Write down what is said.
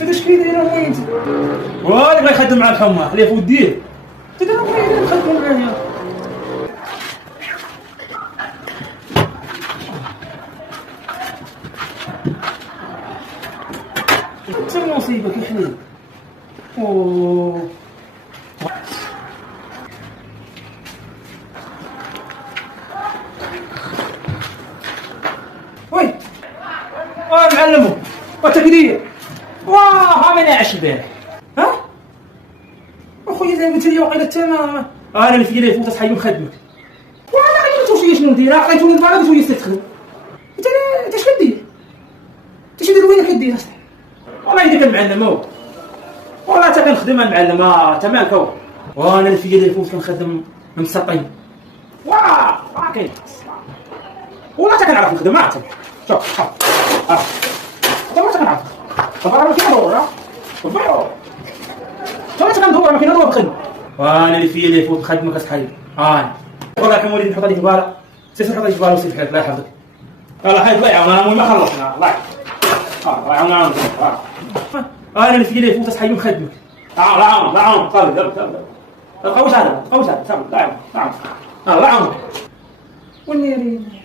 انت اش كاين انا وين انت؟ والله بغا يخدم مع الحمار خليه في وديه. انت انا وين نخدم معايا؟ انت المصيبه كيحليك. اوه وي معلمو وتكدير واه ما ناعش البارح. ها اخويا زي قلت لي واقيلا حتى ما انا اللي في يدي فوت صحيح نخدمك. وانا غير توش شنو ندير؟ عطيتوني المرض وشويه تخدم. انت اش كدير؟ انت شي دير وين كدير اصاحبي؟ والله اذا كان معلم هو والله حتى كنخدم مع المعلم حتى مالك هو. وانا اللي في يدي فوت كنخدم مسطين. واه كاين والله حتى كنعرف نخدم ما شوف والله كنعرف. طبعا ما كندور والله كندور ما كندور بخدمة. وانا اللي فيا اللي يفوت خدمك اصحابي. والله كان وليدي نحط لي في بالك سير نحط لي في بالك وسير حياتك الله يحفظك. الله حيد الله يعاون انا ما خلصنا الله الله يعاون انا اللي فيا اللي يفوت اصحابي نخدمك. لا عاون صافي دابا خوش هذا لا يعاون الله يعاون وين